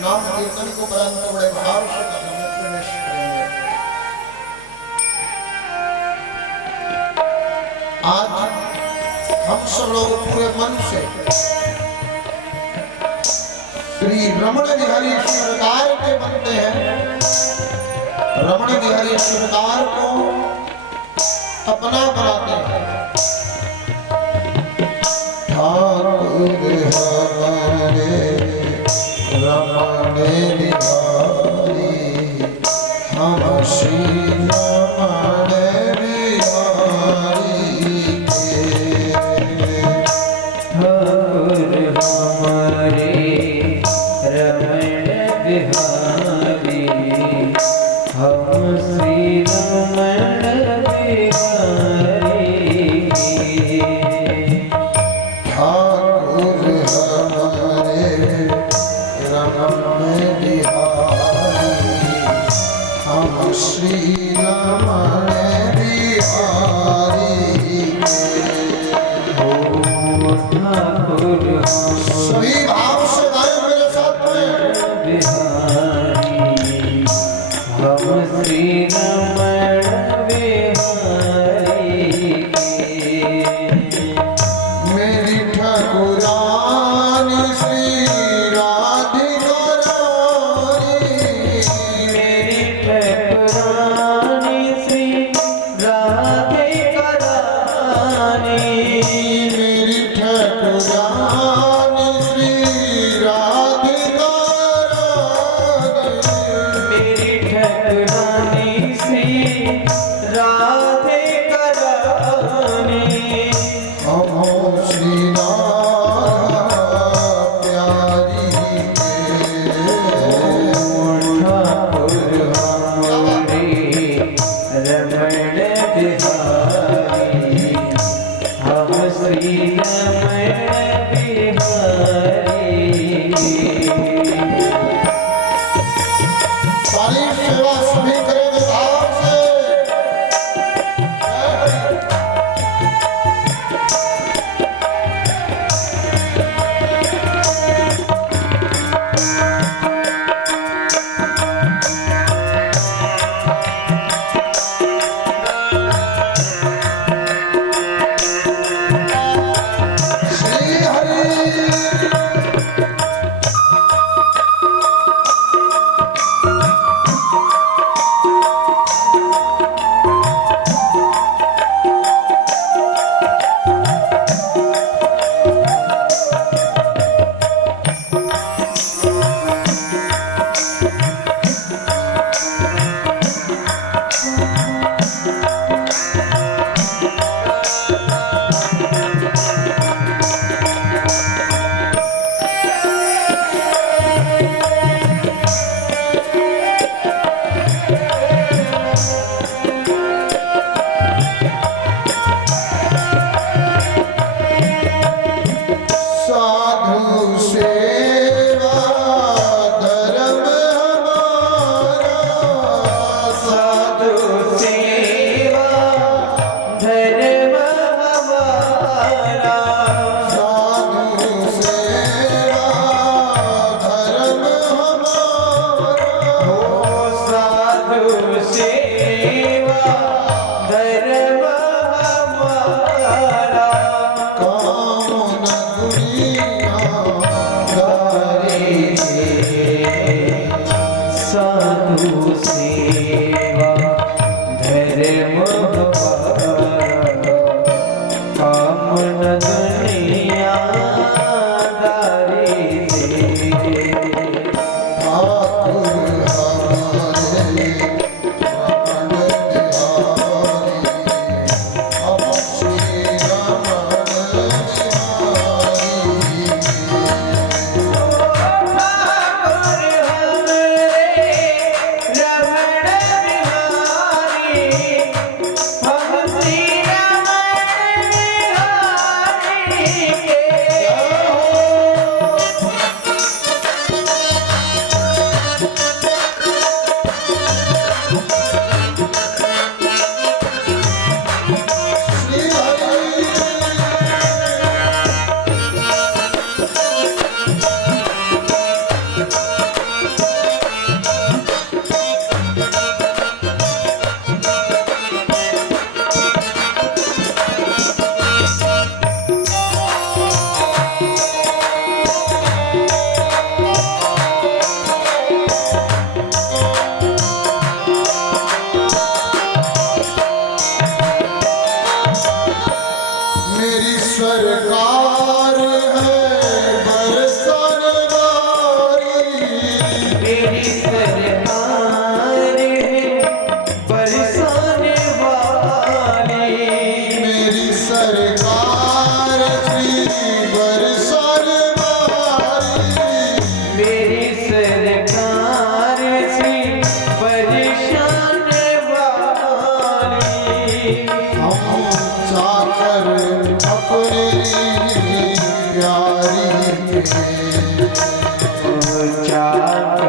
नाम कीर्तन को परंतु बड़े भाव से प्रवेश करेंगे। आज हम सब लोग पूरे मन से श्री रमण बिहारी सरकार के बनते हैं। रमण बिहारी सरकार को अपना बनाते हैं। ठाकुर हमारे रमण बिहारी, हम श्री रमण बिहारी के। ठाकुर हमारे रमण बिहारी, हम श्री रमण बिहारी के। ठाकुर हमारे रमण बिहारी, हम श्री रमण बिहारी के। ठाकुर सभी भाव से गाएं मेरे साथ में। बिहारी, हम श्री रमण बिहारी के। मेरी ठाकुरानी श्री राधिका रानी, मेरी ठाकुरानी श्री राधिका रानी, मेरी ठाकुरानी श्री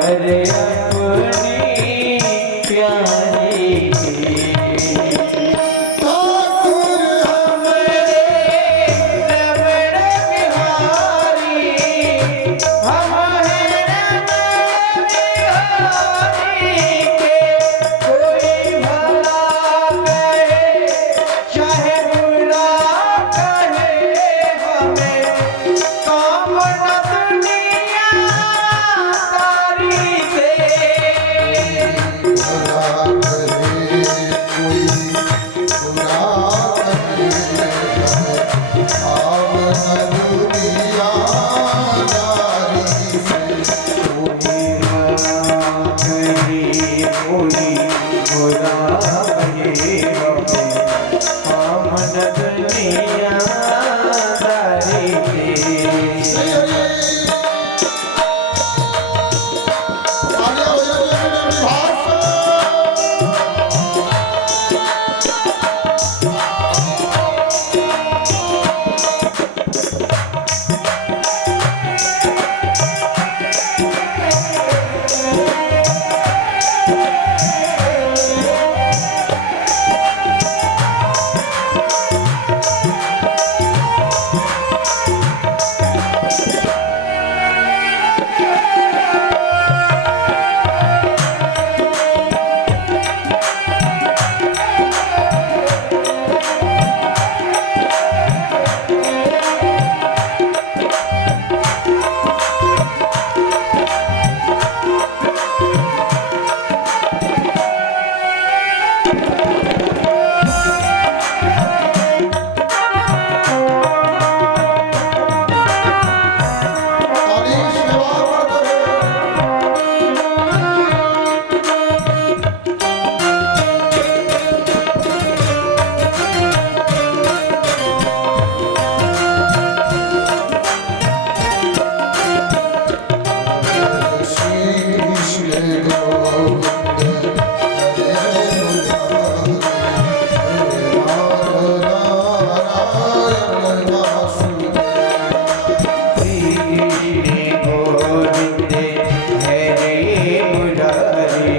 हरे अपनी प्यारी की ठाकुर हमरे रमण बिहारी हम हैं रमण बिहारी के कोई भला कहे चाहे बुरा कहे हमें काम न दुनिया तारी से भला करे कोई बुरा करे आव न दुनियादारी से कोई भला कहे कोई बुरा कहे हमें काम न दुनिया तारी से श्री हरि आगे हो जाइए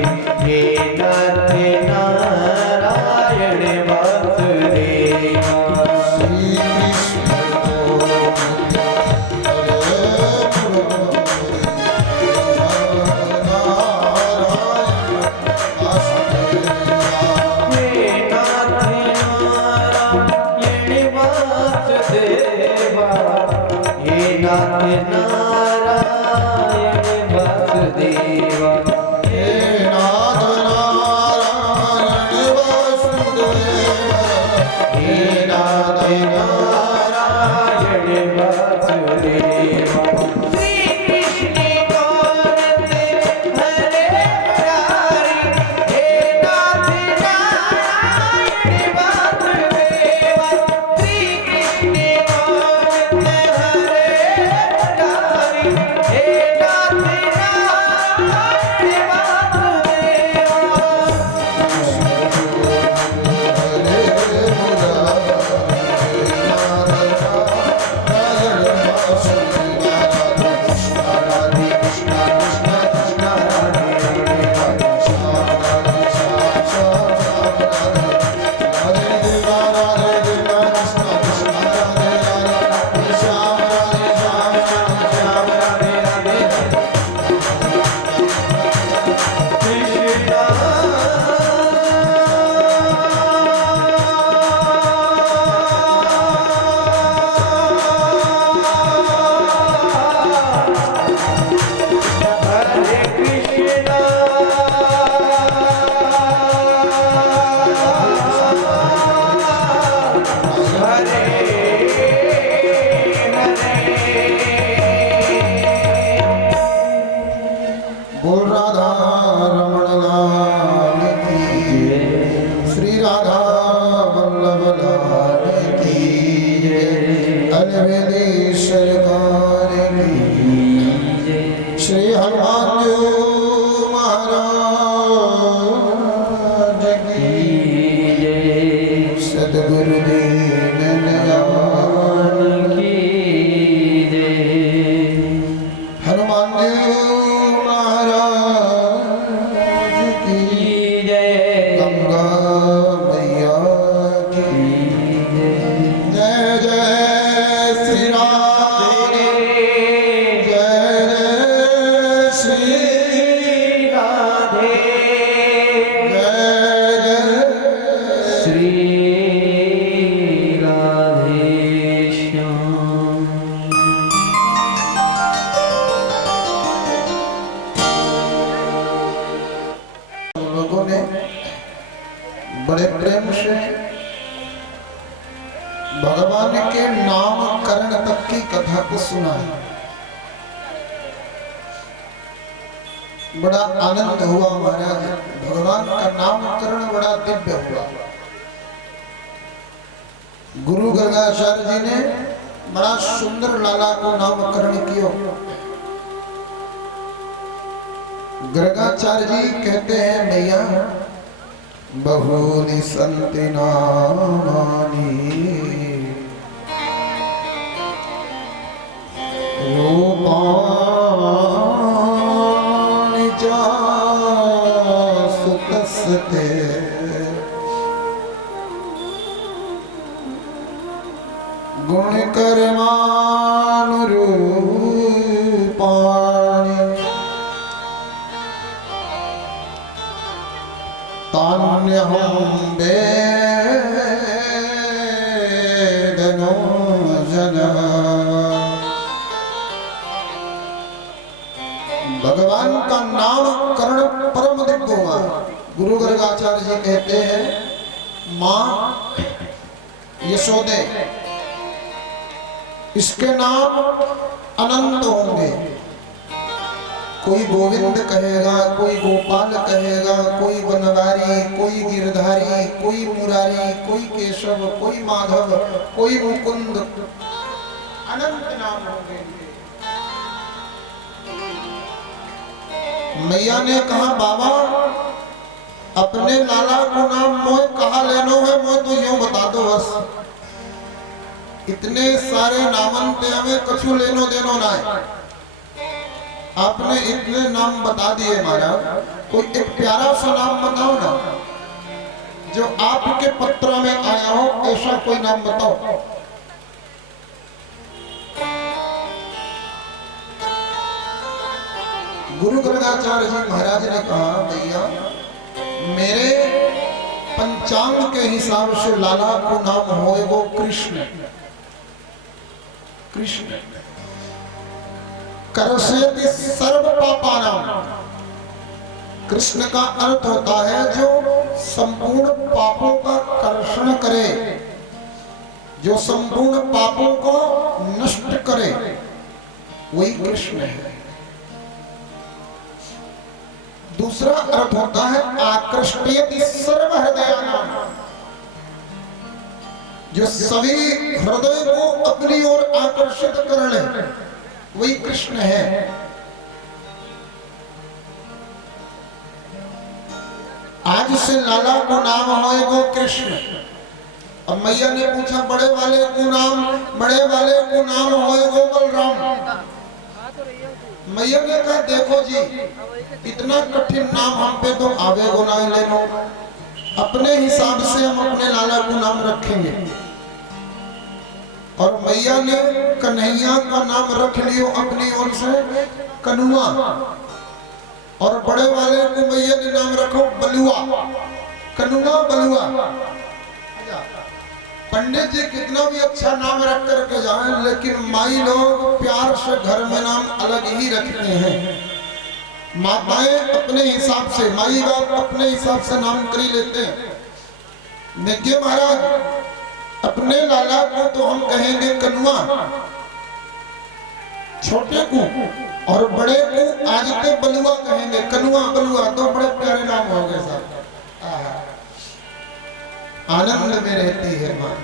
विभाग नारायण वासुदेवा हे नाथ नारायण वासुदेवा हे नाथ नारायण वासुदेवा श्री कृष्ण गोविंद हरे मुरारी हे नाथ नारायण वासुदेवा श्री कृष्ण गोविंद हरे मुरारी हे नाथ नारायण वासुदेवा बोल राधा रमण लाल की श्री राधा वल्लभ लाल की अलवेली सरकार की श्री हनुमान जी महाराज की सदगुरु दीन दयाल हनुमान जी महाराज श्री राधे जय जय श्री राधे श्याम। लोगों ने बड़े प्रेम से भगवान के नामकरण तक की कथा को सुना है। बड़ा आनंद हुआ महाराज, भगवान का नामकरण बड़ा दिव्य हुआ। गुरु गर्गाचार्य जी ने बड़ा सुंदर लाला को नामकरण किया। गर्गाचार्य जी कहते हैं भैया बहुनि संति नामानि रूपाणि जासु तस्ते गुणकर्मानुरूपाणि तान्यहं वेदनो जनः। भगवान का नामकरण परम दिव्य हुआ। गुरु गर्गाचार्य जी कहते हैं माँ यशोदे इसके नाम अनंत होंगे। कोई गोविंद कहेगा, कोई गोपाल कहेगा, कोई बनवारी, कोई गिरधारी, कोई मुरारी, कोई केशव, कोई माधव, कोई मुकुंद, अनंत नाम होंगे। मैया ने कहा बाबा अपने लाला को नाम मोह कहा लेनो है, मोह तो यूं बता दो बस। इतने सारे नामन ते हमें कछु लेनो देनो ना है। आपने इतने नाम बता दिए महाराज, कोई एक प्यारा सा नाम बताओ ना जो आपके पत्र में आया हो, ऐसा कोई नाम बताओ। गुरु गर्गाचार्य जी महाराज ने कहा भैया मेरे पंचांग के हिसाब से लाला को नाम होए वो कृष्ण। कृष्ण करसेति सर्व पापानाम। कृष्ण का अर्थ होता है जो संपूर्ण पापों का कर्षण करे, जो संपूर्ण पापों को नष्ट करे, वही कृष्ण है। दूसरा अर्थ होता है आकृष्टेति सर्व हृदयानाम, जो सभी हृदय को अपनी ओर आकर्षित कर ले, वही कृष्ण है। आज से लाला को नाम होए वो कृष्ण। अब मैया ने पूछा बड़े वाले को नाम होए वो बलराम। मैया ने कहा देखो जी इतना कठिन नाम हम पे तो आवे को ना ले लो, अपने हिसाब से हम अपने लाला को नाम रखेंगे। और मैया ने कन्हैया का नाम रख लियो अपनी ओर से कनुआ, और बड़े वाले को मैया ने नाम रखो बलुआ, कनुआ बलुआ। पंडित जी कितना भी अच्छा नाम रख करके जाएं, लेकिन माई लोग प्यार से घर में नाम अलग ही रखते हैं। माताएं अपने हिसाब से, माई बाप अपने हिसाब से नाम करी लेते हैं। देखिए महाराज अपने लाला को तो हम कहेंगे कनुआ, छोटे को, और बड़े को आज के बलुआ कहेंगे। कनुआ बलुआ तो बड़े प्यारे नाम हो गए साहब। आनंद में रहती है माँ।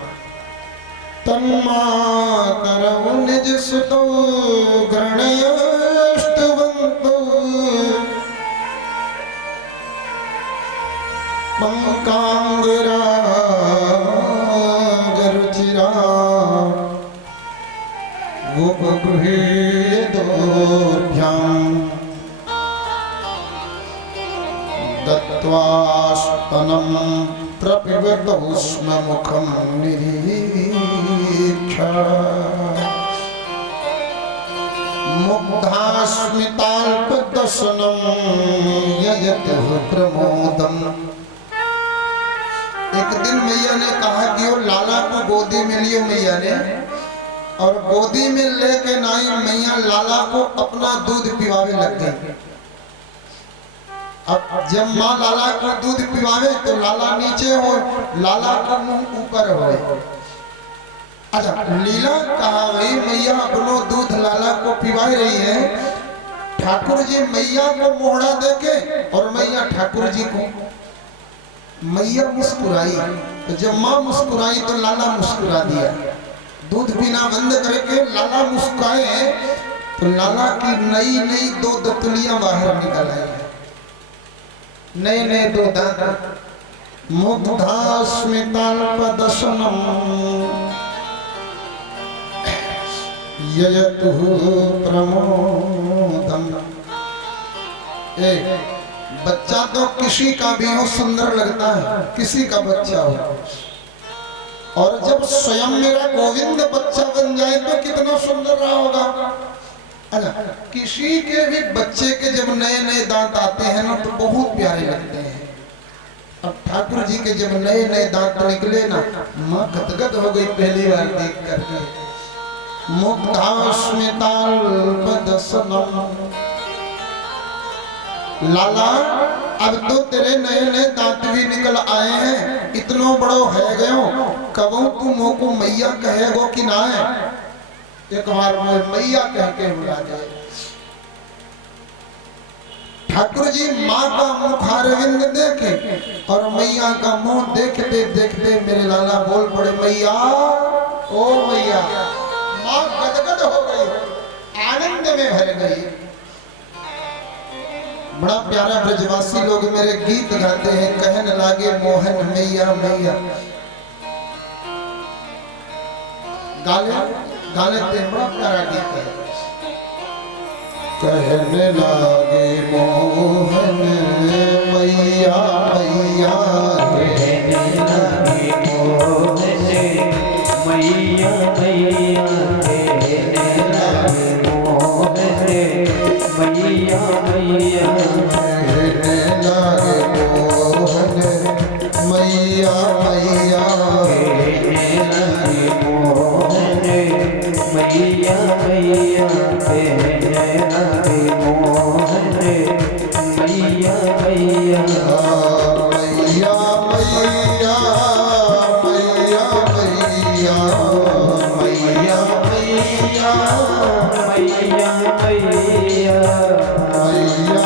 तन्मातरौ निज सुतौ ग्रणयस्तुवन्तौ पंकांगरागरुचिरा गोपगृहीयदोभ्यां दत्त्वास्तनं प्रपिबतौ स्म मुखं निरीक्ष्य मुग्धास्मिताल्पदशनयनौ दशनम यजतुः प्रमोदम। एक दिन मैया ने कहा कि वो लाला को गोदी में लियो मैया ने, और गोदी में लेके नाई मैया लाला को अपना दूध पिवावे लग गई। अब जब माँ लाला को दूध पिवावे तो लाला नीचे हो, लाला का मुंह ऊपर हो। अच्छा, लीला कहा गई मैया अपनो दूध लाला को पिवा रही है। ठाकुर जी मैया को मोहड़ा देके और मैया ठाकुर जी को। मैया मुस्कुराई, तो जब माँ मुस्कुराई तो लाला मुस्कुरा दिया। दूध पीना बंद करके लाला मुस्कुराए तो लाला की नई नई दो दतुलियां बाहर निकल आई, नए नए दो दांत। मुग्धा स्मिताल्पदशनम यजतुः प्रमोदम। बच्चा तो किसी का भी हो सुंदर लगता है, किसी का बच्चा हो, और जब स्वयं मेरा गोविंद बच्चा बन जाए तो कितना सुंदर रहा होगा। अच्छा, किसी के भी बच्चे के जब नए नए दांत आते हैं ना तो बहुत प्यारे लगते हैं। अब ठाकुर जी के जब नए नए दांत निकले ना, माँ गदगद हो गई पहली बार देख करके। मुग्धास्मिताल्पदशनम। लाला अब तो तेरे नए नए दांत भी निकल आए हैं, इतनो बड़ो है गयो, कबो तू मोको मैया कहेगो कि ना है? एक बार मैया कह के बुला जाए। ठाकुर जी माँ का मुखारविंद देखे और मैया का मुंह देखते देखते मेरे लाला बोल पड़े, मैया ओ मैया। माँ गदगद हो गई, आनंद में भर गई। बड़ा प्यारा ब्रजवासी लोग मेरे गीत गाते हैं, कहने लागे मोहन मैया मैया। गाने बड़ा प्यारा गीत है। कहने लागे मोहन मैया मैया, कहने लागे मोहन मैया मैया, कहने लागे मोहन मैया मैया, कहने लागे मोहन मैया मैया, कहने लागे मोहन मैया मैया, कहने लागे मोहन मैया मैया। मैया मैया मैया मैया मैया मैया मैया मैया मैया मैया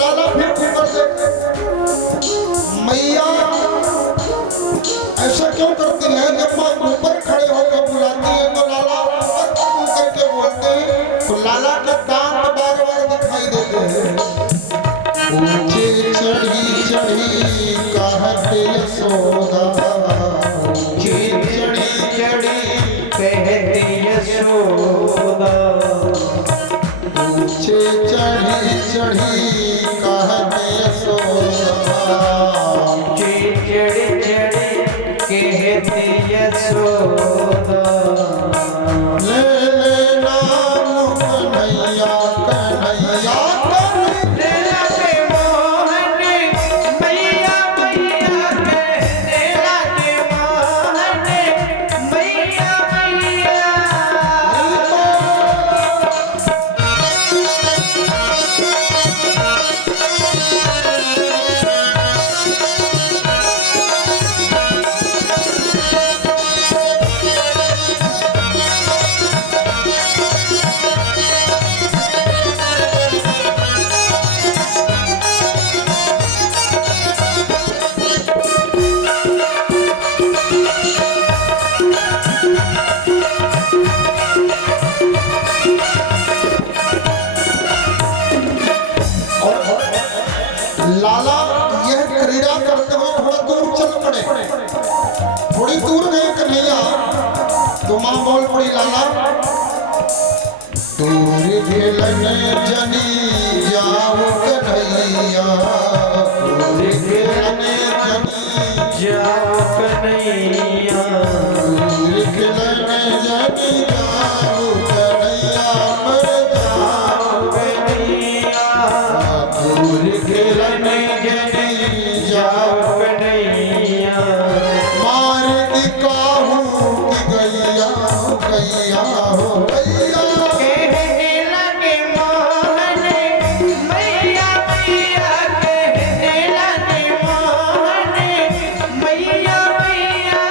लाला फिर ऊपर से मैया ऐसा क्यों करती है? जब माँ ऊपर खड़े होकर बुलाती है तो लाला ऊपर करके बोलते हैं, तो लाला के दांत बार बार दिखाई देते हैं। ऊंचे चढ़ी चढ़ी कहते यशोदा, ऊंची चढ़ी चढ़ी कहती यशोदा, ऊंचे चढ़ी चढ़ी कहते यशोदा, ऊंची चढ़ी चढ़ी कहती यशोदा। ले ले नाम कन्हैया कन्हैया नैना के मोहन मैया मैया के, नैना के मोहन मैया मैया। लाला यह क्रीड़ा करते हुए थोड़ा दूर चल पड़े, थोड़ी दूर गए कन्हैया तो माँ बोल पड़ी लाला दूर खेलने जनी जाओ कन्हैया, दूर खेलने जनी जाओ कन्हैया, दूर खेलने जनी जाओ कन्हैया, मर जाओ कन्हैया, दूर खेलने जनी जाओ कन्हैया। मार दिखाऊं कि गैया गैया हो गैया। कहने लगे मोहन मैया मैया, कहने लगे मोहन मैया मैया।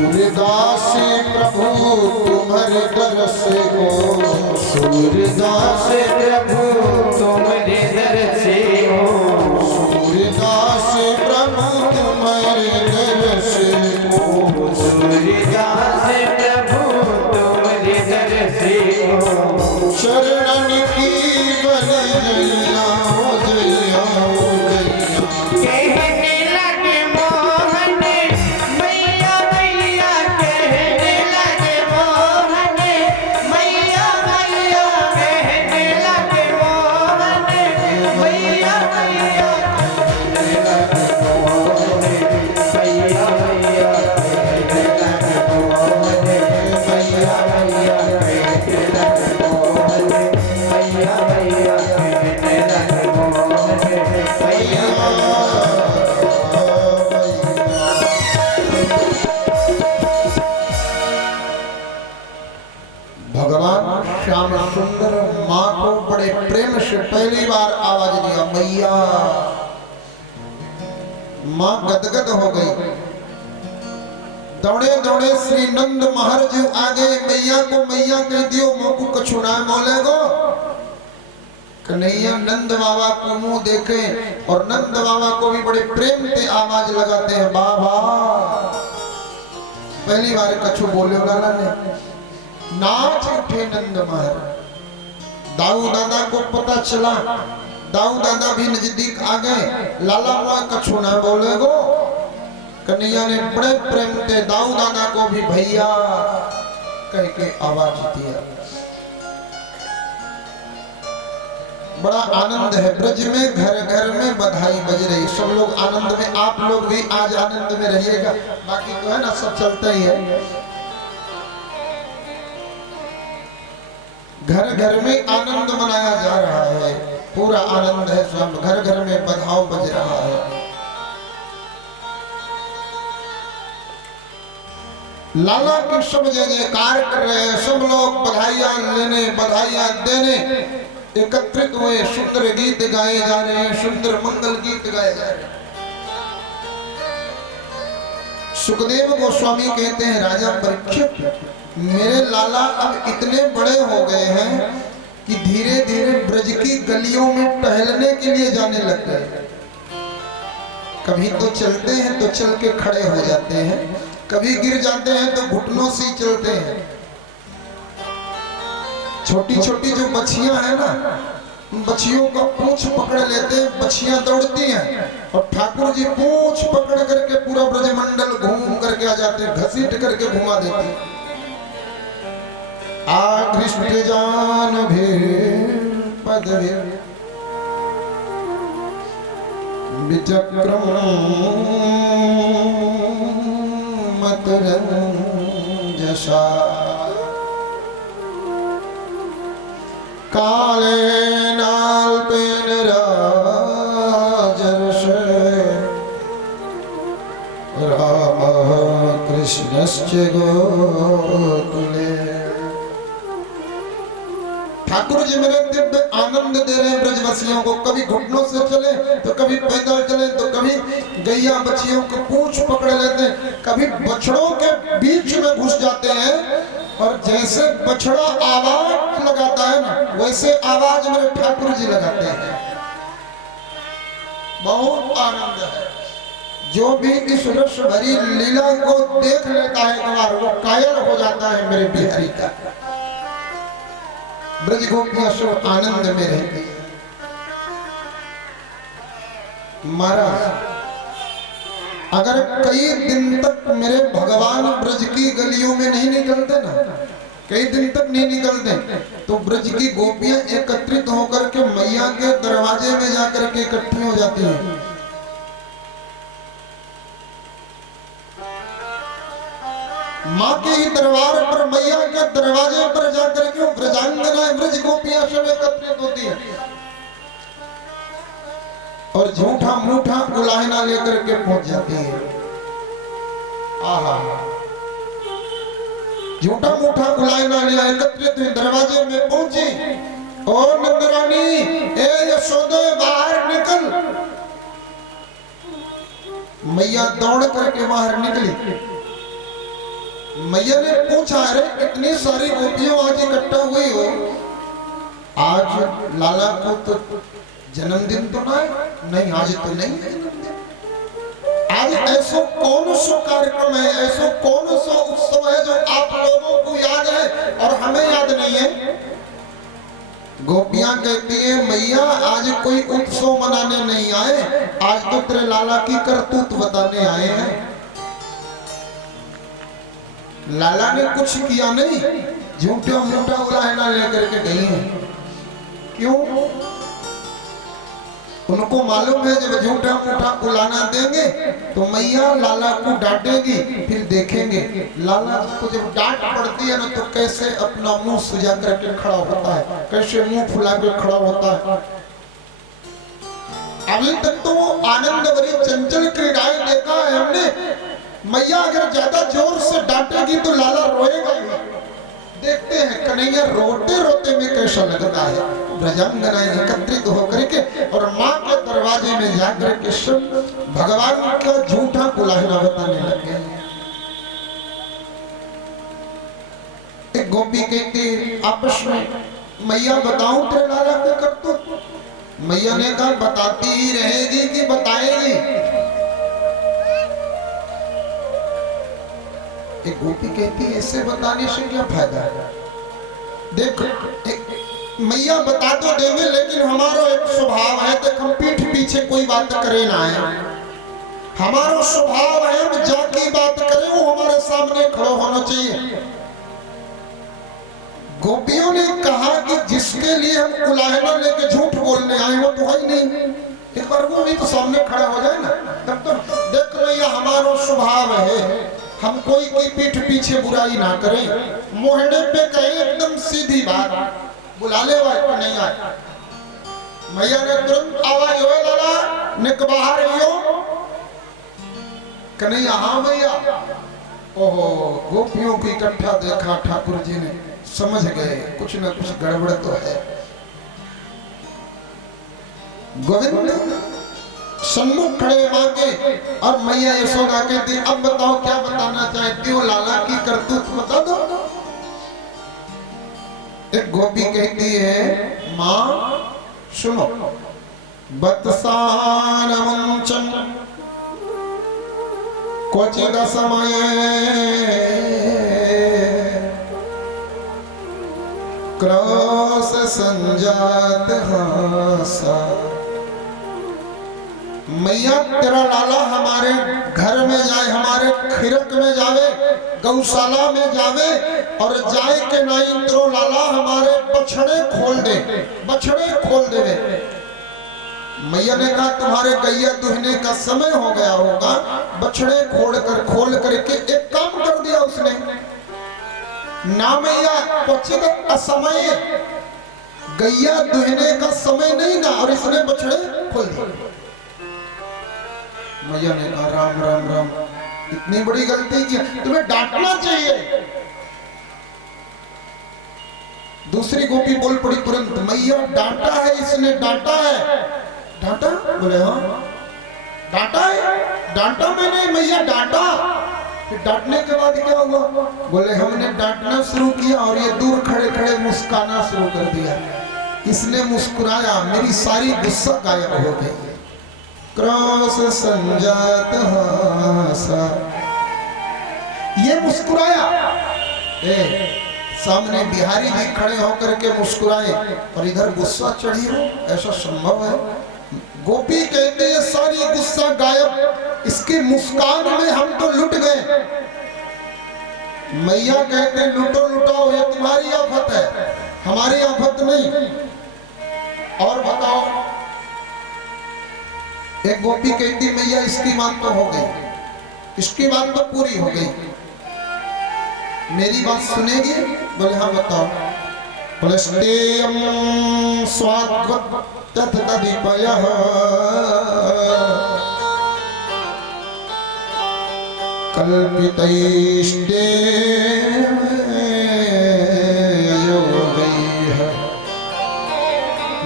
सूरदास प्रभु तुम्हारे दर से हो, सूरदास प्रभु तुम्हारे दर से हो, सूरदास प्रभु तुम्हारे दर से हो, सूरदास प्रभु तुम्हारे दर से हो, शरणन की बन जैया हो जैया हो जैया। कहने लगे मोहन मैया मैया, कहने लगे मोहन मैया मैया, कहने लगे मोहन मैया मैया, कहने लगे मोहन मैया मैया, कहने लगे मोहन मैया मैया, कहने लगे मोहन मैया मैया, कहने लगे मोहन मैया मैया। भगवान श्याम सुंदर माँ को बड़े प्रेम से पहली बार आवाज दिया मैया। माँ गदगद हो गई। दौड़े दौड़े श्री नंद महाराज आ गए। मैया को मैया कह दियो मोकू कछु ना बोलेगो। कन्हैया नंद बाबा को मुंह देखे और नंद बाबा को भी बड़े प्रेम से आवाज लगाते हैं बाबा। पहली बार कछु बोलो लाला ने। नाच उठे नंद महाराज। दाऊ दादा को पता चला। दाऊ दादा भी नजदीक आ गए। लाला मोह कछु ना बोलेगो। कन्हैया ने बड़े प्रेम से दाऊ दादा को भी भैया कह के आवाज दिया। बड़ा आनंद है ब्रज में। घर घर में बधाई बज रही। सब लोग आनंद में। आप लोग भी आज आनंद में रहिएगा। बाकी तो है ना सब चलता ही है। घर घर में आनंद मनाया जा रहा है। पूरा आनंद है। सब घर घर में बधाव बज रहा है। लाला की सब जयकार कर रहे हैं। सब लोग बधाइयां लेने बधाइयां देने एकत्रित हुए। सुंदर गीत गाए जा रहे हैं। सुंदर मंगल गीत गाए जा रहे हैं। सुखदेव गोस्वामी कहते हैं राजा परीक्षित मेरे लाला अब इतने बड़े हो गए हैं कि धीरे धीरे ब्रज की गलियों में टहलने के लिए जाने लग गए। कभी तो चलते हैं तो चल के खड़े हो जाते हैं। कभी गिर जाते हैं तो घुटनों से ही चलते हैं। छोटी छोटी जो बछियां हैं ना उन बछियों का पूंछ पकड़ लेते हैं। बछियां दौड़ती हैं और ठाकुर जी पूंछ पकड़ करके पूरा ब्रजमंडल घूम करके आ जाते हैं। घसीट करके घुमा देते हैं। आकृष्ट जान भी पद विचक्रम मतरंजसा काले नाल पेन राजर्ष राम कृष्णश्च गोकुले। ठाकुर जी मेरे दिव्य आनंद दे रहे हैं ब्रजवासियों को। कभी घुटनों से चले तो कभी पैदल चले तो कभी गैया बच्चियों को पूंछ पकड़ लेते हैं। कभी बछड़ों के बीच में घुस जाते हैं और जैसे बछड़ा आवाज लगाता है ना वैसे आवाज मेरे ठाकुर जी लगाते हैं। बहुत आनंद है। जो भी इस रस भरी लीला को देख लेता है एक बार वो कायल हो जाता है मेरे बिहारी का। ब्रज गोपियां सब आनंद में रहती है। महाराज अगर कई दिन तक मेरे भगवान ब्रज की गलियों में नहीं निकलते ना, कई दिन तक नहीं निकलते तो ब्रज की गोपियां एकत्रित होकर के मैया के दरवाजे में जाकर के इकट्ठी हो जाती हैं। माँ के ही दरबार पर मैया के दरवाजे पर जाकर के ब्रजांगनाएं ब्रज गोपियां सब एकत्रित होती है और झूठा मूठा उलाहना लेकर के पहुंच जाती है। आहा झूठा मूठा उलाहना लिया एकत्रित हुई दरवाजे में पहुंची। ओ नंदरानी ए यशोदे बाहर निकल। मैया दौड़ करके बाहर निकली। मैया ने पूछा, अरे इतनी सारी गोपियों आज इकट्ठा हुई हो, आज लाला को तो जन्मदिन तो ना है? नहीं, आज तो नहीं है जन्मदिन। आज ऐसा कौन सा कार्यक्रम है, ऐसा कौन सा उत्सव है जो आप लोगों को याद है और हमें याद नहीं है? गोपियां कहती है, मैया आज कोई उत्सव मनाने नहीं आए, आज तो तेरे लाला की करतूत बताने आए हैं। लाला ने कुछ किया नहीं, झूठा मूठा उलाहना लेकर के गई है। क्यों? उनको मालूम है जब झूठा मूठा उलाना देंगे तो मैया लाला को डांटेगी, फिर देखेंगे लाला को जब डांट पड़ती है ना तो कैसे अपना मुंह सुजा करके खड़ा होता है, कैसे मुंह फुला के खड़ा होता है। अभी तक तो वो आनंद भरी चंचल क्रीड़ाएं देखा है हमने। मैया अगर ज्यादा जोर से डांटेगी तो लाला रोएगा ही। देखते हैं कन्हैया रोते रोते में कैसा लगता है। ब्रजांगनाएं एकत्रित होकर के और माँ के दरवाजे में जाकर के सब भगवान का झूठा कुलाहना बताने लगे। एक गोपी कहती आपस में, मैया बताऊं तेरे लाला के करतूत? मैया ने कहा बताती ही रहेगी कि बताएगी? एक गोपी कहती है ऐसे बताने से क्या फायदा है? देखो मैया बता तो देंगे, लेकिन हमारा एक स्वभाव है, देख हम पीठ पीछे कोई बात करे ना है। हमारा स्वभाव है हम जाकी बात करें, वो हमारे सामने खड़ा होना चाहिए। गोपियों ने कहा कि जिसके लिए हम उलाहना लेके झूठ बोलने आए वो तो है ही नहीं, एक बार वो भी तो सामने खड़ा हो जाए ना। तब तो देख मैया हमारा स्वभाव है हम कोई की पीठ पीछे बुराई ना करें, मोहड़े पे कहे एकदम सीधी बात, बुला ले भाई नहीं आए। मैया ने तुरंत आवाज हो लाला निक बाहर आइयो। कन्हैया हाँ मैया। ओहो गोपियों को इकट्ठा देखा ठाकुर जी ने समझ गए कुछ न कुछ गड़बड़ तो है। गोविंद सम्मुख खड़े मां के और मैया यशोदा कहती अब बताओ क्या बताना चाहती हो, लाला की करतूत बता दो। एक गोपी कहती है मां सुनो, बत्सान मुंचन क्वचिद समय क्रोश संजात हासा। मैया तेरा लाला हमारे घर में जाए, हमारे खिरक में जावे, गौशाला में जावे और जाए के नहीं तेरो लाला हमारे बछड़े खोल दे, बछड़े खोल देवे। मैया ने कहा तुम्हारे गैया दुहने का समय हो गया होगा, बछड़े खोल करके एक काम कर दिया उसने ना मैया क्वचित असमय, गैया दुहने का समय नहीं ना, और इसने बछड़े खोल दिए। मैया ने कहा राम राम राम, इतनी बड़ी गलती की, तुम्हें डांटना चाहिए। दूसरी गोपी बोल पड़ी तुरंत, मैया डांटा है इसने, डांटा है। डांटा? बोले हाँ डांटा है, डांटा मैंने मैया डांटा। फिर डांटने के बाद क्या हुआ? बोले हमने डांटना शुरू किया और ये दूर खड़े खड़े मुस्काना शुरू कर दिया। इसने मुस्कुराया, मेरी सारी गुस्सा गायब हो गई। क्रोश संजात हासा, ये मुस्कुराया। सामने बिहारी जी खड़े होकर के मुस्कुराए और इधर गुस्सा चढ़ी हो, ऐसा संभव है? गोपी कहते हैं सारी गुस्सा गायब, इसकी मुस्कान में हम तो लुट गए। मैया कहते लुटो लुटाओ, ये तुम्हारी आफत है, हमारी आफत नहीं। और बताओ, एक गोपी कहती मैया इसकी बात तो हो गई, इसकी बात तो पूरी हो गई, मेरी बात सुनेगी? बोले हाँ बताओ। बोले स्तेयम स्वाद्वत् तत्तदीपयः कल्पितैस्ते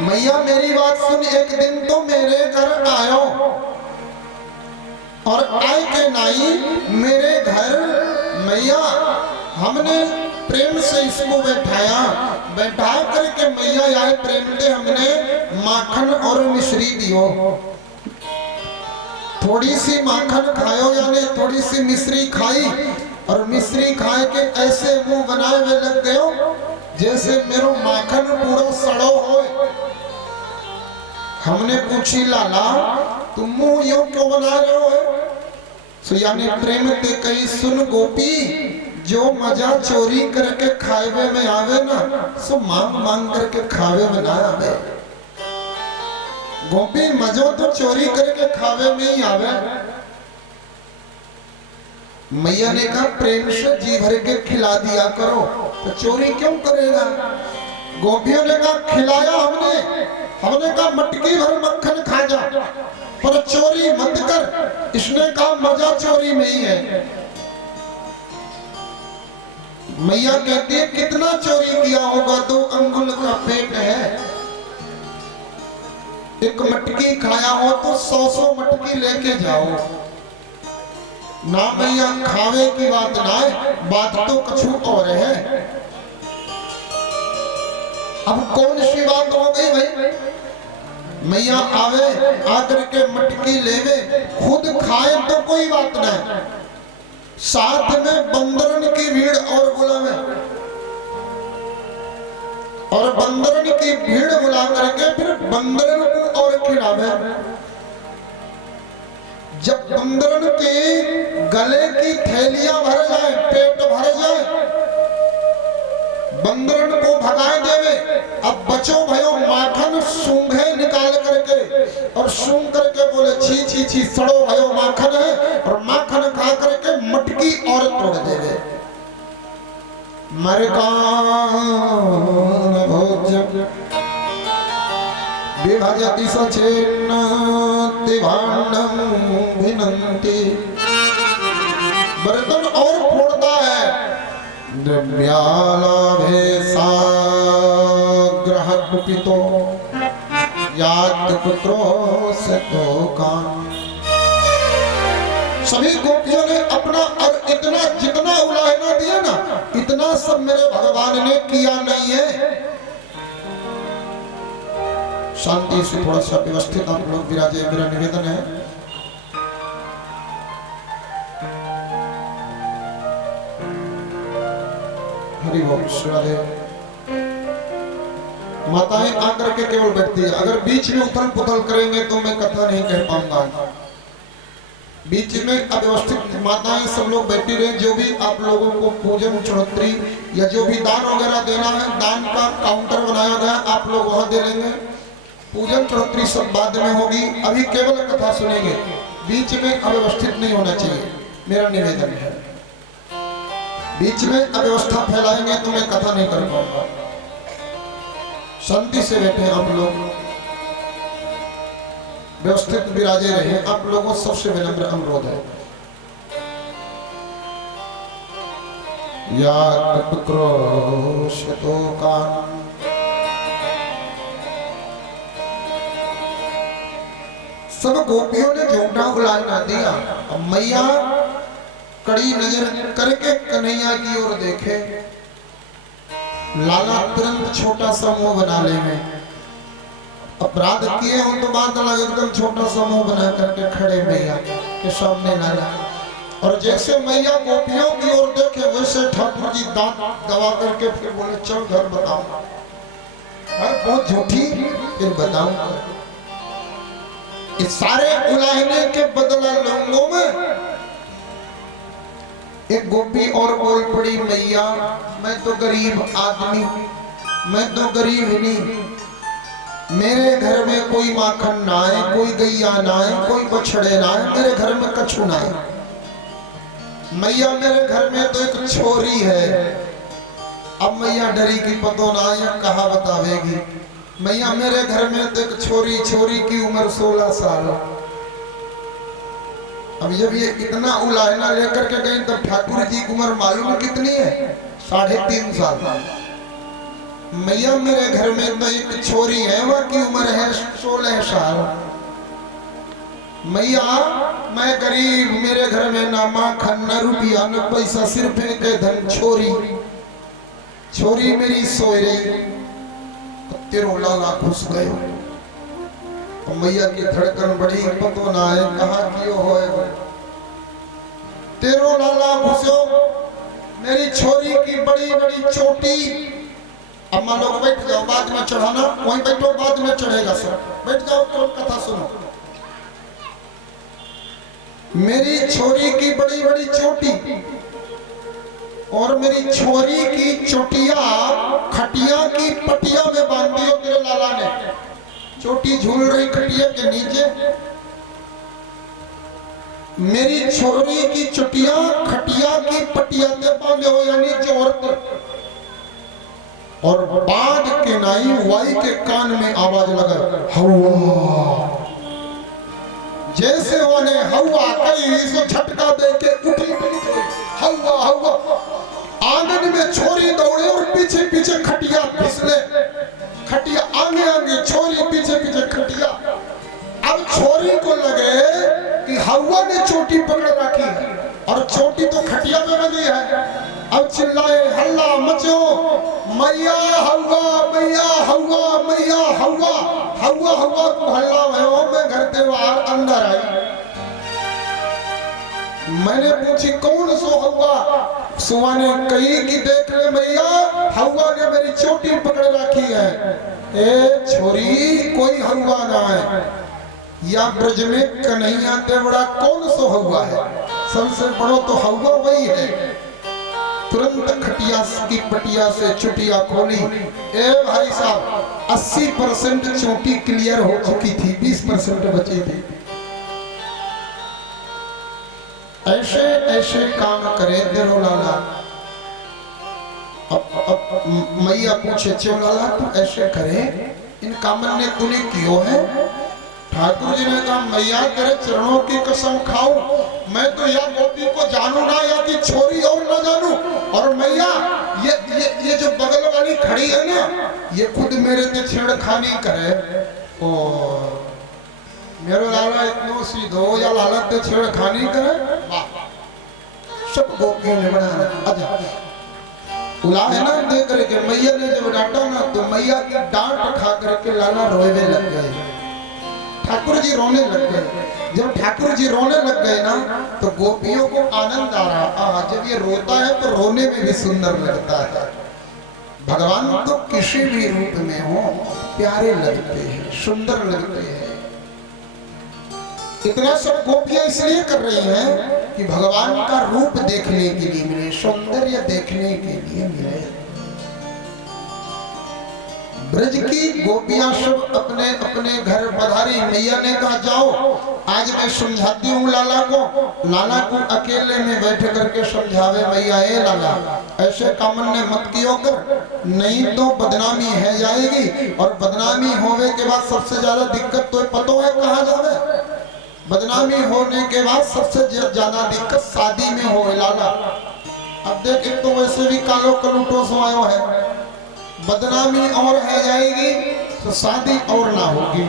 मैया मेरी बात सुन, एक दिन तो मेरे घर आयो और आए के नहीं मेरे घर मैया हमने प्रेम से इसको बैठाया, बैठा करके मैया आए प्रेम से हमने माखन और मिश्री दियो। थोड़ी सी माखन खायो यानी थोड़ी सी मिश्री खाई, और मिश्री खाए के ऐसे मुंह बनाए हुए लग गयो जैसे मेरो माखन पूरा सड़ो हो। हमने पूछी लाला तुम मुंह यूं क्यों बना रहे हो? सो यानी प्रेम ते कही सुन गोपी, जो मजा चोरी करके खावे में आवे ना, सो मांग मांग करके खावे में ना आवे। गोपी मजो तो चोरी करके खावे में ही आवे। मैया ने कहा प्रेम से जी भर के खिला दिया करो, तो चोरी क्यों करेगा? गोपियों ने कहा खिलाया हमने कहा मटकी भर मक्खन खा जा, पर चोरी मत कर। इसने कहा मजा चोरी में ही है। मैया कहती है कितना चोरी किया होगा? 2 अंगुल का पेट है, एक मटकी खाया हो तो 100 मटकी लेके जाओ ना। मैया खावे की बात ना है, बात तो कछु और है। अब कौन सी बात हो गई भाई? मैया आवे आकर के मटकी लेवे, खुद खाए तो कोई बात नहीं, साथ में बंदरन की भीड़ और बुलावे, और बंदरन की भीड़ बुला करके फिर बंदरन को और खिलावे। जब बंदरन के गले की थैलियां भर जाए, पेट भर जाए, बंदरन को भगाए देवे। अब बचो भयो माखन सूंघे निकाल करके, और सूंघ करके बोले छी छी छी सड़ो भयो माखन है, और माखन खा करके मटकी और तोड़ देवे। मरकान भोज विभजति सचेन्न तिभांडम भिनन्ति। बर्तन और फोड़ता है, द्रव्यालाभे साग्रह कुपितो यात पुत्रो से तो कान। सभी गोपियों ने अपना और इतना जितना उलाहना दिया ना, इतना सब मेरे भगवान ने किया नहीं है। शांति से थोड़ा सा व्यवस्थित आप लोग विराजे, मेरा निवेदन है। हरि बोल श्री। माताएं आकर के केवल बैठती है, अगर बीच में उथल पुथल करेंगे तो मैं कथा नहीं कह पाऊंगा। बीच में अव्यवस्थित माताएं सब लोग बैठी रहे। जो भी आप लोगों को पूजन चढ़ोतरी या जो भी दान वगैरह देना है, दान का काउंटर बनाया गया, आप लोग वहां दे लेंगे। पूजन चढ़ोतरी सब बाद में होगी, अभी केवल कथा सुनेंगे। बीच में अव्यवस्थित नहीं होना चाहिए, मेरा निवेदन है। बीच में अव्यवस्था फैलाएंगे तो मैं कथा नहीं कर पाऊंगा। शांति से बैठे आप लोग, व्यवस्थित विराजे रहे। आप लोगों सबसे विनम्र अनुरोध है। या क्रोशतो कान सब गोपियों ने झूठा उलाहना दिया। अब मैया कड़ी नजर करके कन्हैया की ओर देखे। लाला तुरंत छोटा सा मुंह बना ले में। अपराध किए हो तो बात अलग, एकदम छोटा सा मुंह बना करके खड़े मैया के सामने लाला। और जैसे मैया गोपियों की ओर देखे वैसे ठाकुर जी दांत दबा करके फिर बोले चल घर बताओ। बहुत झूठी, फिर बताऊं। इस सारे उलाहने के बदला लोगों में एक गोपी और बोल पड़ी, मैया मैं तो गरीब आदमी, मैं तो गरीब नहीं, मेरे घर में कोई माखन ना है, कोई गैया ना है, कोई बछड़े ना है, मेरे घर में कछु ना है। मैया मेरे घर में तो एक छोरी है। अब मैया डरी की पतो ना है, कहा बतावेगी। मैया मेरे घर में तो एक छोरी, छोरी की उम्र 16 साल। अब जब ये इतना उलाहना लेकर के गए तब ठाकुर जी की उम्र मालूम कितनी है? 3.5 साल। मैया मेरे घर में तो एक छोरी है, वह की उम्र है 16 साल। मैया मैं गरीब, मेरे घर में ना माखन न रुपया न पैसा, सिर्फ एक धन छोरी, छोरी मेरी सोए रही, तेरो लाला घुस गयो। तो मैया की धड़कन बढ़ी, पतो ना है कहा क्यों होए, तेरो लाला घुसो, मेरी छोरी की बड़ी बड़ी चोटी। अम्मा लोग बैठ जाओ, बाद में चढ़ाना, वहीं बैठो, बाद में चढ़ेगा सब, बैठ जाओ तो कथा सुनो। मेरी छोरी की बड़ी बड़ी चोटी और मेरी छोरी की चोटिया खटिया की पटिया में बांध दियो तेरे लाला ने। चोटी झूल रही खटिया के नीचे, मेरी छोरी की चोटिया खटिया की पटिया से बांधे हो, यानी जोर पे, और बांध के नाई वाई के कान में आवाज लगा, हवा। जैसे उन्हें हवा कही सो झटका दे के उठी, हवा हवा। आंगन में छोरी दौड़े और पीछे पीछे खटिया फिसले, खटिया आगे आगे, छोरी पीछे पीछे खटिया। अब छोरी को लगे कि हवा ने चोटी पकड़ रखी है और चोटी तो खटिया में बंधी है। अब चिल्लाए, हल्ला मचो, मैया हवा, मैया हवा, मैया हवा, हवा हवा को हल्ला भयो। मैं घर के बाहर अंदर आई, मैंने पूछी कौन सो हवा? सुआ ने कही कि देख ले मैया, हवा ने मेरी चोटी पकड़ रखी है। ए छोरी, कोई हवा ना है, या ब्रज में कन्हैया देवड़ा कौन सो हवा है? सबसे बड़ो तो हवा वही है। तुरंत खटिया की पटिया से चुटिया खोली। ए भाई साहब, 80% चोटी क्लियर हो चुकी थी, 20% बची थी। ऐसे ऐसे काम करे तेरो लाला। अब मैया पूछे, क्यों लाला तू ऐसे करे, इन कामन ने तूने क्यों है? ठाकुर जी ने कहा, मैया तेरे चरणों की कसम खाऊं, मैं तो या गोपी को जानू ना, या की छोरी और ना जानू। और मैया ये जो बगल वाली खड़ी है ना, ये खुद मेरे से छेड़खानी करे। और मेरो लाला इतनो सीधो, या लाला ते छेड़खानी करे? सब गोपियों ने बनाया। अच्छा उला है ना, देख करके मैया ने जब डांटा ना, तो मैया की डांट खा करके लाला रोने लग गए, ठाकुर जी रोने लग गए। जब ठाकुर जी रोने लग गए ना, तो गोपियों को आनंद आ रहा। जब ये रोता है तो रोने में भी सुंदर लगता है। भगवान तो किसी भी रूप में हो प्यारे लगते हैं, सुंदर लगते हैं। इतना सब गोपियां इसलिए कर रही हैं कि भगवान का रूप देखने के लिए मिले, सौंदर्य देखने के लिए मिले। ब्रज की गोपियां सब अपने अपने घर पधारी। मैया ने कहा, जाओ आज मैं समझाती हूँ लाला को। लाला को अकेले में बैठ करके समझावे, मैया ए लाला ऐसे कामन ने मत कियो कर, नहीं तो बदनामी है जाएगी। और बदनामी होने के बाद सबसे ज्यादा दिक्कत तो पतो है कहाँ जावे? बदनामी होने के बाद सबसे ज्यादा दिक्कत शादी में हो लाला। अब देख, एक तो वैसे भी कालो कलूटो समायो है, बदनामी और है जाएगी तो शादी और ना होगी।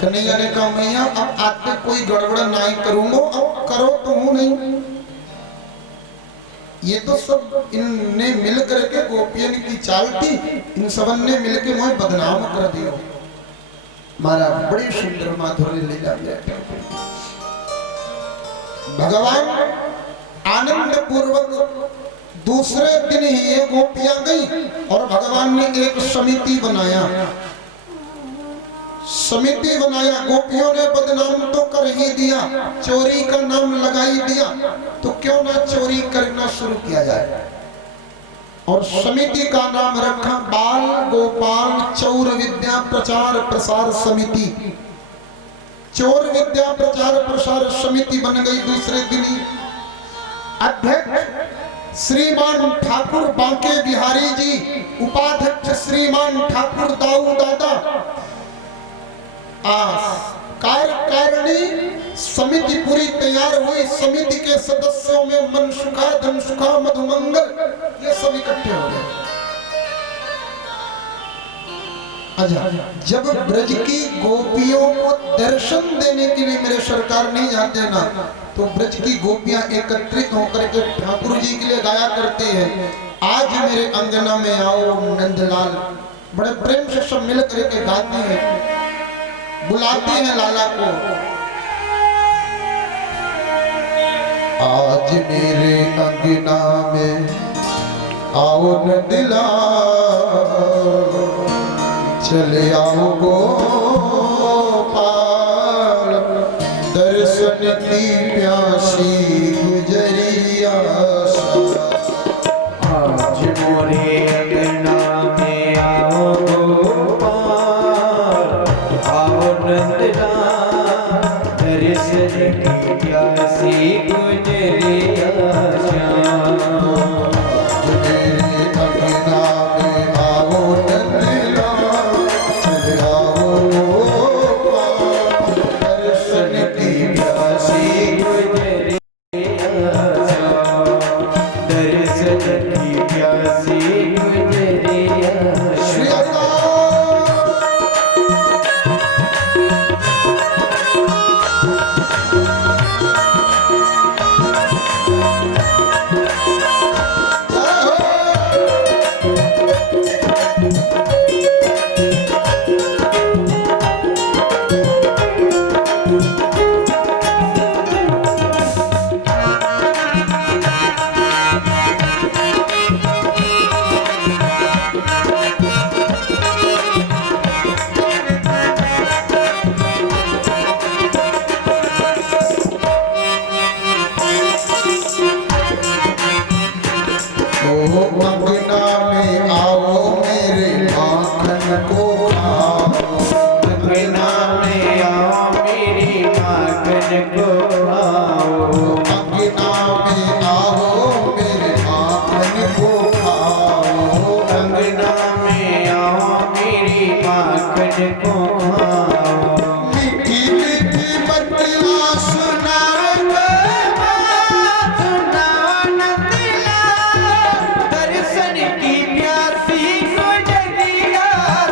कन्हैया ने कहा, मैया अब आते कोई गड़बड़ नहीं करूंगा, अब करो तो हूं नहीं। ये तो सब इनने मिल करके गोपियन की चाल थी, इन सबन ने मिलके मुझे बदनाम कर दिया। महाराज बड़ी सुंदर माधुर्य लीला भगवान आनंद पूर्वक। दूसरे दिन ही ये गोपियां गई और भगवान ने एक समिति बनाया। समिति बनाया, गोपियों ने बदनाम तो कर ही दिया, चोरी का नाम लगा ही दिया, तो क्यों ना चोरी करना शुरू किया जाए। और समिति का नाम रखा बाल गोपाल चौर विद्या प्रचार प्रसार समिति। चोर विद्या प्रचार प्रसार समिति बन गई। दूसरे दिन ही अध्यक्ष श्रीमान ठाकुर बांके बिहारी जी, उपाध्यक्ष श्रीमान ठाकुर दाऊ दादा, कार्यकारिणी समिति पूरी तैयार हुई। समिति के सदस्यों में मनसुखा धनसुखा मधुमंगल ये सब इकट्ठे हो गए। अच्छा, जब ब्रज की गोपियों को दर्शन देने के लिए मेरे सरकार नहीं जाते ना, तो ब्रज की गोपियां एकत्रित होकर के ठाकुर जी के लिए गाया करती है, आज मेरे अंगना में आओ नंदलाल। बड़े प्रेम से सब मिल करके गाती हैं, बुलाती हैं लाला को। आज मेरे अंगना में आओ नंदलाल, चले आओ गोपाल, दर्शन की प्यासी गुजरिया। आज मोरे अंगना में आओ गोपाल, आओ नंदलाल, दर्शन की प्यासी गुजरिया श्याम। अंगना में आओ मेरे माखन को खाओ, अंगना में आओ मेरी माखन को खाओ, अंगना में आओ मेरे माखन को खाओ, अंगना में आओ मेरी माखन को खाओ। मीठी मीठी बतियाँ सुनाओ दर्शन की प्यासी गुजरिया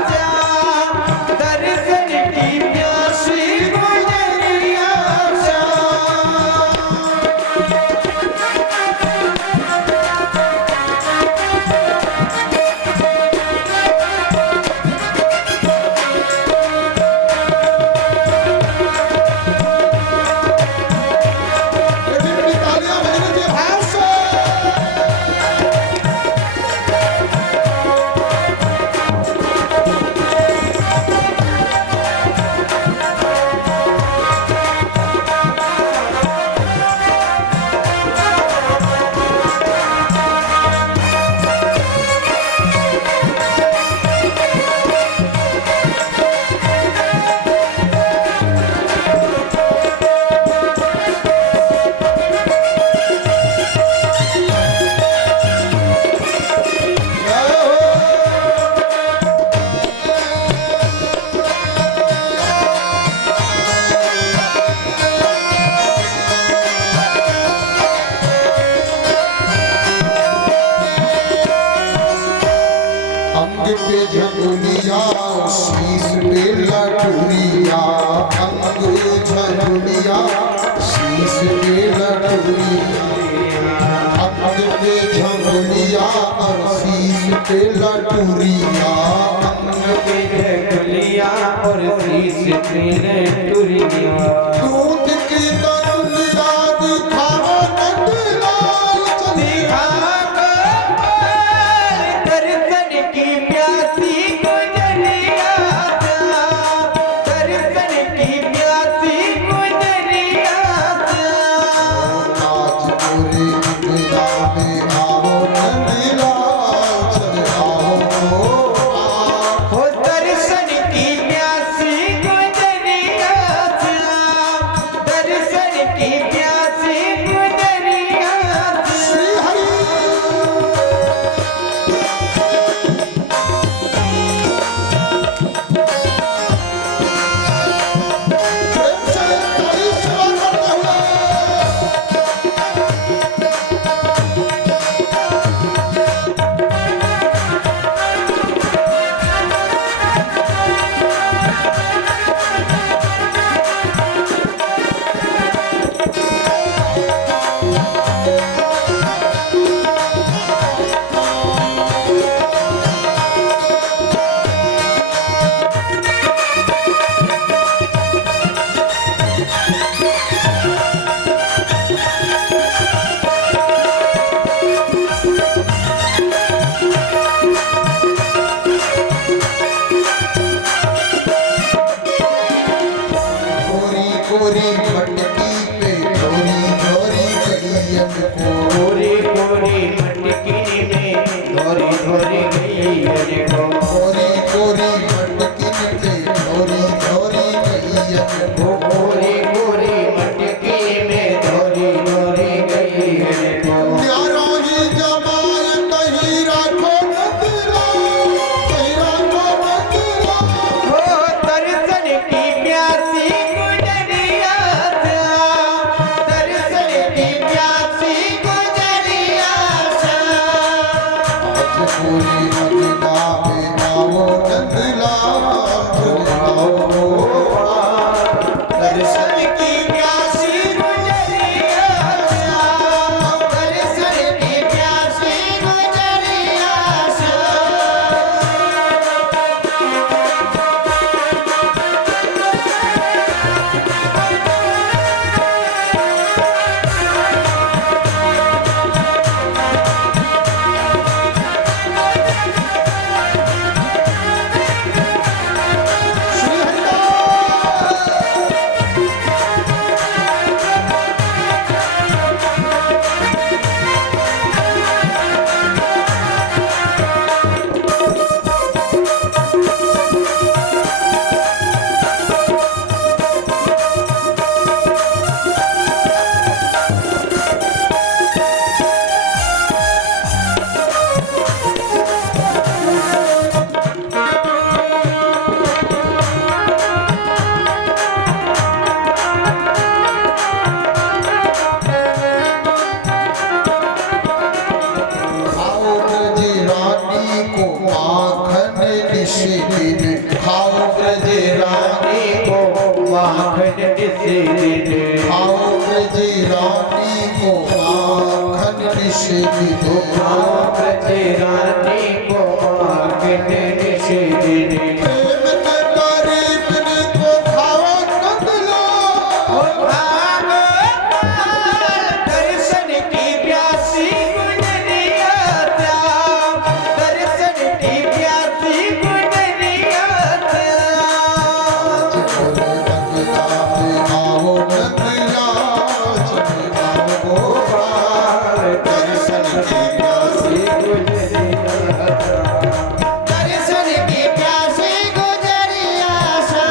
श्याम, दर्शन की प्यासी गुजरिया श्याम। तालियां बजने के भाव से। अंग पे झंगुलिया, शीश पे लटुरिया, अंग झंगुलिया, शीश पे लटुरिया, अंग पे झंगुलिया और शीश पे लटुरिया, अंग पे ढकुलिया और शीश पे टुरिया। दूध की तंदिया दिखाओ नंदलाल, चलिया दर्शन की प्यासी गुजरिया श्याम, दर्शन की प्यासी गुजरिया श्याम। आज पूरे अंगना में आओ नंदलाल, चल आओ गोपाल। हो दर्शन की प्यासी गुजरिया श्याम, मोरी अंगना में आओ नंदलाल चले आओ गोपाल। दर्शन की प्यासी गुजरिया श्याम, दर्शन की प्यासी गुजरिया श्री खाओ ब्रज रानी को माखन निषेध, खाओ ब्रज रानी को माखन निषेध, खाओ ब्रज रानी को माखन निषेध। खाओ ब्रज रानी को माखन निषेध। प्रेम न गरीबन को खाओ नंदलाल। दर्शन की प्यासी गुजरिया श्याम, दर्शन की प्यासी गुजरिया श्याम। चले अंगना में आओ नंदलाल चले आओ गोपाल। दर्शन की प्यासी दर्शन की प्यासी गुजरिया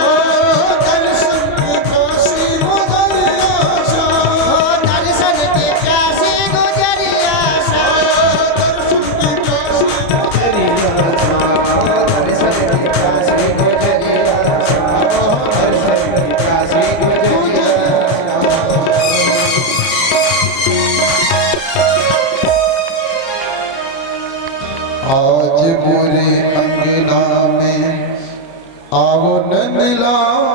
श्याम, दर्शन की प्यासी गुजरिया श्याम। दर्शन की प्यासी गुजरिया श्याम, दर्शन की प्यासी गुजरिया श्याम, दर्शन की प्यासी गुजरिया श्याम, दर्शन की प्यासी गुजरिया आज मोरे अंगना में आओ नंदलाल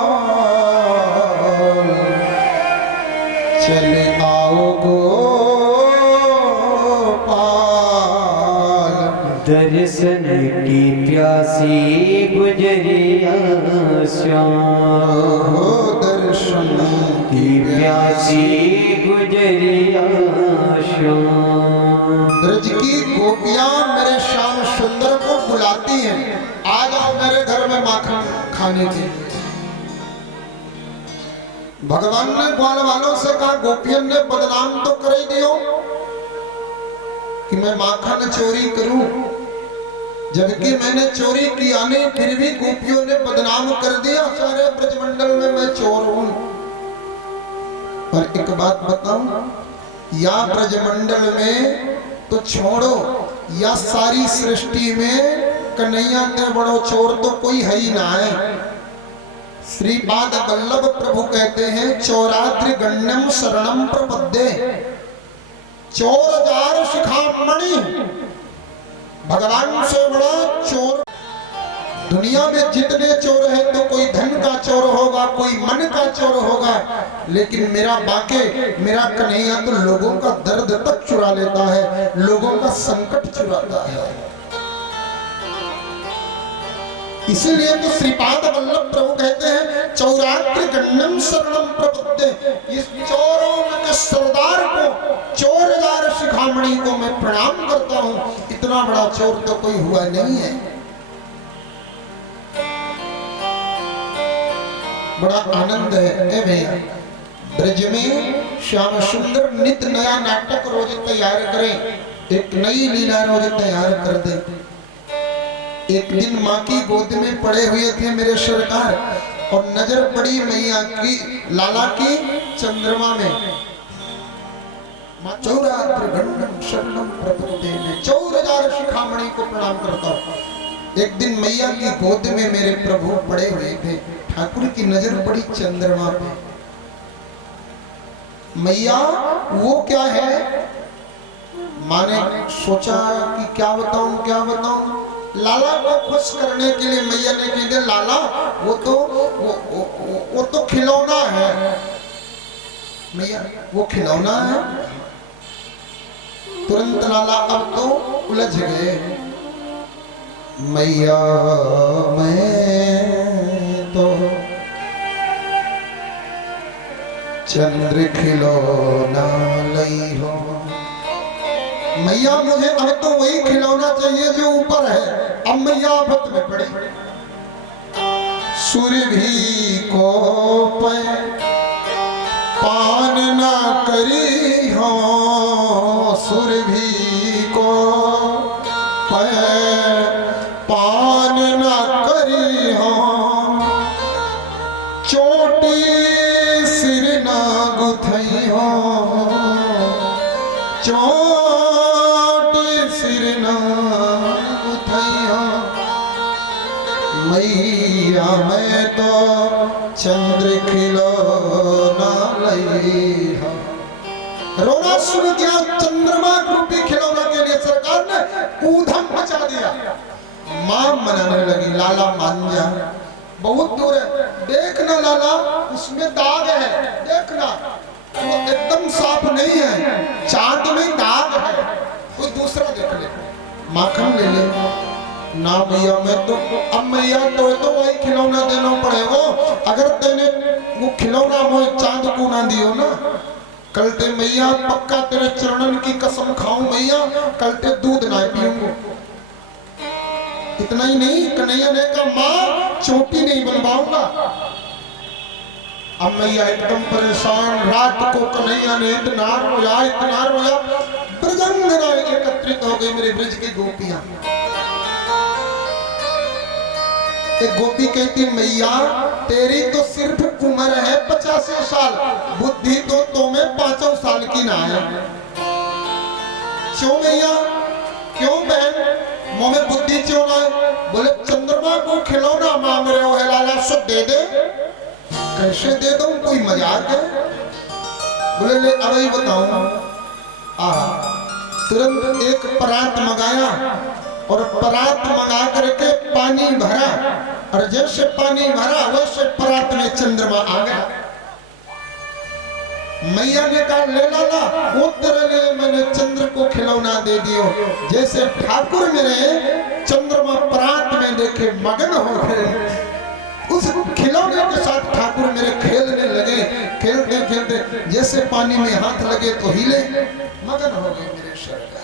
चले आओ गोपाल। दर्शन की प्यासी गुजरिया श्याम, हो दर्शन की प्यासी गुजरिया श्याम। ब्रज की गोपियां मेरे श्याम सुंदर को बुलाती हैं, आ जाओ मेरे घर में माखन खाने के लिए। भगवान ने ग्वाल वालों से कहा गोपियन ने बदनाम तो कर ही दियो कि मैं माखन चोरी करूं, जबकि मैंने चोरी किया नहीं, फिर भी गोपियों ने बदनाम कर दिया सारे ब्रजमंडल में मैं चोर हूं। पर एक बात बताऊं, या ब्रजमंडल में तो छोड़ो, या सारी सृष्टि में कन्हैया के बड़ो चोर तो कोई है ही ना है। श्रीपाद वल्लभ प्रभु कहते हैं चौरात्रि गण्यम शरणम प्रपद्ये, चोर जार शिखामणि, भगवान से बड़ा चोर। दुनिया में जितने चोर हैं तो कोई धन का चोर होगा, कोई मन का चोर होगा, लेकिन मेरा बाके मेरा कन्हैया तो लोगों का दर्द तक चुरा लेता है, लोगों का संकट चुराता है। इसीलिए तो श्रीपाद वल्लभ प्रभु कहते हैं चौरात्रि गण्यम शरणम प्रपद्ये, इस चोरों के सरदार को, चोर जार शिखामणि को मैं प्रणाम करता हूँ। इतना बड़ा चोर तो कोई हुआ नहीं है। बड़ा आनंद है ए भैया, ब्रज में श्याम सुंदर नित्य नया नाटक रोज तैयार करें, एक नई लीला रोज तैयार कर दे। एक दिन माँ की गोद में पड़े हुए थे मेरे सरकार, और नजर पड़ी मैया की लाला की चंद्रमा में। चौरात्र गण्डम शरणम प्रपद्ये में 4000 शिखामणि को प्रणाम करता हूँ। एक दिन मैया की गोद में मेरे प्रभु पड़े हुए थे, ठाकुर की नजर पड़ी चंद्रमा पे। मैया वो क्या है? माँ ने सोचा कि क्या बताऊं। लाला को खुश करने के लिए मैया ने कह दिया, लाला वो तो खिलौना है मैया, वो खिलौना है। तुरंत लाला अब तो उलझ गए, मैया मैं तो चंद्र खिलौना लई हो। मैया मुझे अब तो वही खिलौना चाहिए जो ऊपर है। अब मैया आफत में पड़ी, सूर्य भी को पान ना करी हो, सूर्य भी को पान ना करी हो, चोटी सिर ना गुथई हो, चोटी सिर ना गुथई हो। मैया मैं तो चंद्र खिलौना लई हो। रोना शुरू किया चंद्रमा रूपी खिलौना के लिए। सरकार ने ऊधम मचा दिया। मां मनाने लगी, लाला मान जा, बहुत दूर है, देखना लाला उसमें दाग है, देखना वो एकदम साफ नहीं है, चांद में दाग है, कोई दूसरा देख ले, माखन ले ले। ना भैया मैं तो, अब मैया तो वही खिलौना देना पड़े वो। अगर तेने वो खिलौना वो चांद को ना दियो ना, कल ते मैया पक्का तेरे चरणन की कसम खाऊं मैया, कल ते दूध ना पीऊंगा। इतना ही नहीं, कन्हैया ने कहा मां चोटी नहीं बनवाऊंगा। अब मैया एकदम परेशान, रात को कन्हैया ने इतना रोया, ब्रजंगना एकत्रित हो गई, मेरे ब्रज की गोपियां। एक गोपी कहती मैया तेरी तो सिर्फ उम्र है 85 साल, बुद्धि तो तुम्हें 5 साल की ना है। क्यों मैया, क्यों बहन, मुंह में बुद्धि क्यों ना है? बोले चंद्रमा को खिलौना मांग रहे हो, है लाला सो दे दे। कैसे दे दूं, कोई मजाक है? बोले ले अब ही बताऊं। तुरंत एक परात मंगाया और परात मंगा करके पानी भरा, और जैसे पानी भरा वैसे परात में चंद्रमा आ गया। मैया ने कहा ले लाला, वो तेरे लिए मैंने चंद्र को खिलौना दे दियो। जैसे ठाकुर मेरे चंद्रमा परात में देखे मगन हो गए, उस खिलौने के साथ ठाकुर मेरे खेलने लगे। खेलते खेलते जैसे पानी में हाथ लगे तो हिले, मगन हो गए मेरे शरण।